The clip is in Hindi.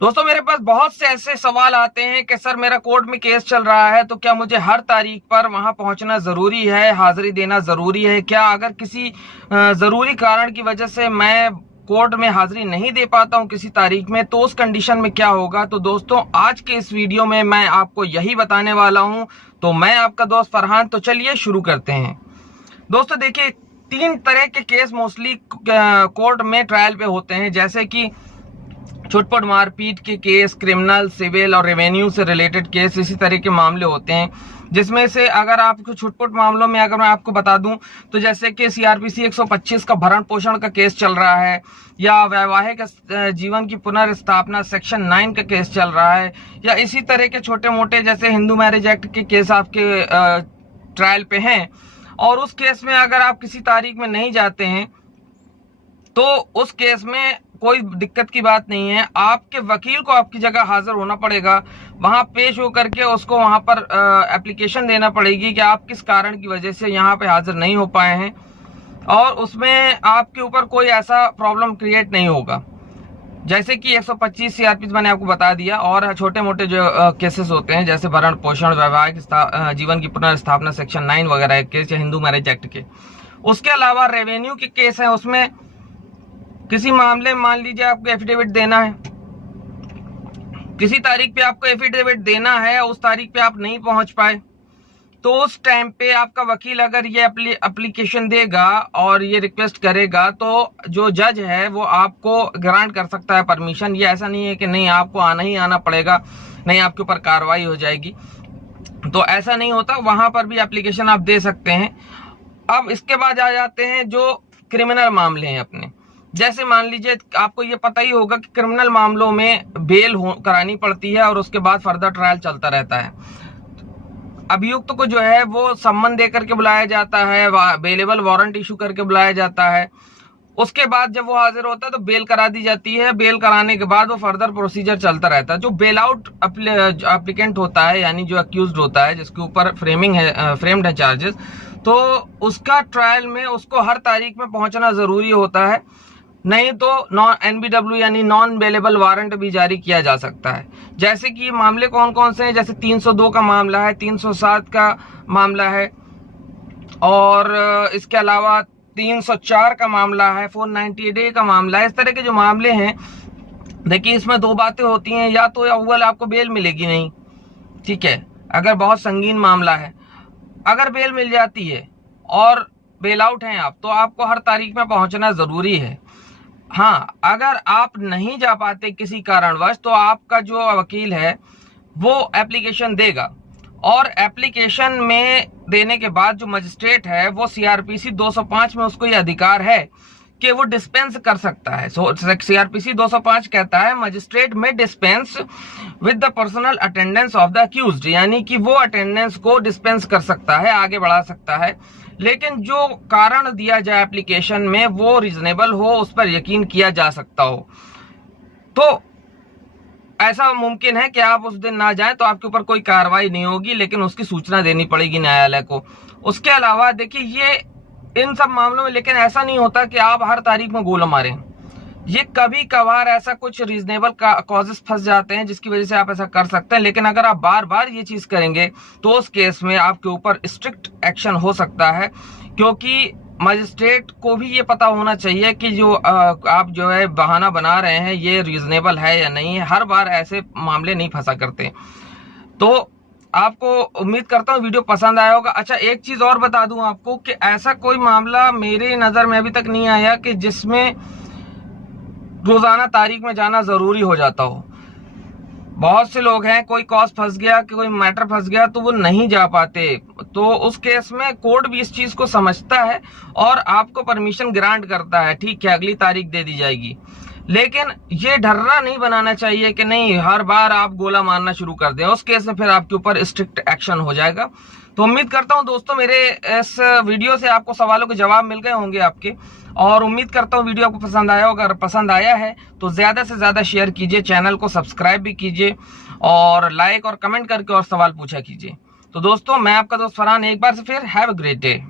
दोस्तों मेरे पास बहुत से ऐसे सवाल आते हैं कि सर मेरा कोर्ट में केस चल रहा है तो क्या मुझे हर तारीख पर वहां पहुंचना जरूरी है, हाजिरी देना जरूरी है क्या? अगर किसी जरूरी कारण की वजह से मैं कोर्ट में हाजिरी नहीं दे पाता हूं किसी तारीख में, तो उस कंडीशन में क्या होगा? तो दोस्तों आज के इस वीडियो में मैं आपको यही बताने वाला हूं। तो मैं आपका दोस्त फरहान, तो चलिए शुरू करते हैं। दोस्तों देखिए, तीन तरह के केस मोस्टली कोर्ट में ट्रायल पे होते हैं, जैसे कि छुटपुट मारपीट के केस, क्रिमिनल, सिविल और रेवेन्यू से रिलेटेड केस, इसी तरह के मामले होते हैं। जिसमें से अगर आपको छुटपुट मामलों में अगर मैं आपको बता दूं तो जैसे कि सीआरपीसी 125 का भरण पोषण का केस चल रहा है, या वैवाहिक जीवन की पुनर्स्थापना सेक्शन 9 का केस चल रहा है, या इसी तरह के छोटे मोटे जैसे हिंदू मैरिज एक्ट के केस आपके ट्रायल पे हैं। और उस केस में अगर आप किसी तारीख में नहीं जाते हैं तो उस केस में कोई दिक्कत की बात नहीं है। आपके वकील को आपकी जगह हाजिर होना पड़ेगा, वहां पेश होकर के उसको वहां पर एप्लीकेशन देना पड़ेगी कि आप किस कारण की वजह से यहाँ पे हाजिर नहीं हो पाए हैं, और उसमें आपके ऊपर कोई ऐसा प्रॉब्लम क्रिएट नहीं होगा। जैसे कि 125 सीआरपीसी मैंने आपको बता दिया, और छोटे मोटे जो केसेस होते हैं जैसे भरण पोषण, वैवाहिक जीवन की पुनर्स्थापना सेक्शन 9 वगैरह केस, या हिंदू मैरिज एक्ट के। उसके अलावा रेवेन्यू के केस है, उसमें किसी मामले में मान लीजिए आपको एफिडेविट देना है, किसी तारीख पे आपको एफिडेविट देना है, उस तारीख पे आप नहीं पहुंच पाए, तो उस टाइम पे आपका वकील अगर ये एप्लीकेशन देगा और ये रिक्वेस्ट करेगा तो जो जज है वो आपको ग्रांट कर सकता है परमिशन। ये ऐसा नहीं है कि नहीं आपको आना ही आना पड़ेगा, नहीं आपके ऊपर कार्रवाई हो जाएगी, तो ऐसा नहीं होता। वहां पर भी एप्लीकेशन आप दे सकते हैं। अब इसके बाद आ जाते हैं जो क्रिमिनल मामले हैं अपने। जैसे मान लीजिए आपको ये पता ही होगा कि क्रिमिनल मामलों में बेल करानी पड़ती है और उसके बाद फर्दर ट्रायल चलता रहता है। अभियुक्त को जो है वो सम्मन दे करके बुलाया जाता है, बेलेबल वारंट इशू करके बुलाया जाता है। उसके बाद जब वो हाजिर होता है तो बेल करा दी जाती है। बेल कराने के बाद वो फर्दर प्रोसीजर चलता रहता है। जो बेल आउट एप्लीकेंट होता है, यानी जो अक्यूज्ड होता है, जिसके ऊपर फ्रेम्ड है चार्जेस, तो उसका ट्रायल में उसको हर तारीख में पहुंचना जरूरी होता है, नहीं तो नॉन एनबीडब्ल्यू यानी नॉन बेलेबल वारंट भी जारी किया जा सकता है। जैसे कि मामले कौन कौन से हैं, जैसे 302 का मामला है, 307 का मामला है, और इसके अलावा 304 का मामला है, 498A का मामला है। इस तरह के जो मामले हैं, देखिए इसमें दो बातें होती हैं, या तो अव्वल आपको बेल मिलेगी नहीं, ठीक है, अगर बहुत संगीन मामला है। अगर बेल मिल जाती है और बेल आउट हैं आप, तो आपको हर तारीख में पहुंचना जरूरी है। हाँ, अगर आप नहीं जा पाते किसी कारणवश, तो आपका जो वकील है वो एप्लीकेशन देगा, और एप्लीकेशन में देने के बाद जो मजिस्ट्रेट है वो सीआरपीसी 205 में उसको ये अधिकार है कि वो डिस्पेंस कर सकता है। सीआरपीसी 205 कहता है मजिस्ट्रेट में dispense with the personal attendance of the accused, यानी कि वो अटेंडेंस को डिस्पेंस कर सकता है, आगे बढ़ा सकता है, लेकिन जो कारण दिया जाए एप्लीकेशन में वो रीजनेबल हो, उस पर यकीन किया जा सकता हो। तो ऐसा मुमकिन है कि आप उस दिन ना जाएं तो आपके ऊपर कोई कार्रवाई नहीं होगी, लेकिन उसकी सूचना देनी पड़ेगी न्यायालय को। उसके अलावा देखिए, ये इन सब मामलों में लेकिन ऐसा नहीं होता कि आप हर तारीख में गोला मारें। ये कभी कभार ऐसा कुछ रीजनेबल कॉजेस फंस जाते हैं जिसकी वजह से आप ऐसा कर सकते हैं, लेकिन अगर आप बार बार ये चीज करेंगे तो उस केस में आपके ऊपर स्ट्रिक्ट एक्शन हो सकता है, क्योंकि मजिस्ट्रेट को भी ये पता होना चाहिए कि जो आप जो है बहाना बना रहे हैं ये रीजनेबल है या नहीं है। हर बार ऐसे मामले नहीं फंसा करते। तो आपको उम्मीद करता हूँ वीडियो पसंद आया होगा। अच्छा, एक चीज और बता दूं आपको कि ऐसा कोई मामला मेरे नजर में अभी तक नहीं आया कि जिसमें रोजाना तारीख में जाना जरूरी हो जाता हो। बहुत से लोग हैं, कोई कॉज फंस गया कि कोई मैटर फंस गया तो वो नहीं जा पाते, तो उस केस में कोर्ट भी इस चीज को समझता है और आपको परमिशन ग्रांट करता है, ठीक है, अगली तारीख दे दी जाएगी। लेकिन ये ढर्रा नहीं बनाना चाहिए कि नहीं हर बार आप गोला मारना शुरू कर दें, उस केस में फिर आपके ऊपर स्ट्रिक्ट एक्शन हो जाएगा। तो उम्मीद करता हूं दोस्तों मेरे इस वीडियो से आपको सवालों के जवाब मिल गए होंगे आपके, और उम्मीद करता हूं वीडियो आपको पसंद आया होगा। अगर पसंद आया है तो ज्यादा से ज्यादा शेयर कीजिए, चैनल को सब्सक्राइब भी कीजिए, और लाइक और कमेंट करके और सवाल पूछा कीजिए। तो दोस्तों मैं आपका दोस्त फरहान एक बार से फिर हैव अ ग्रेट डे।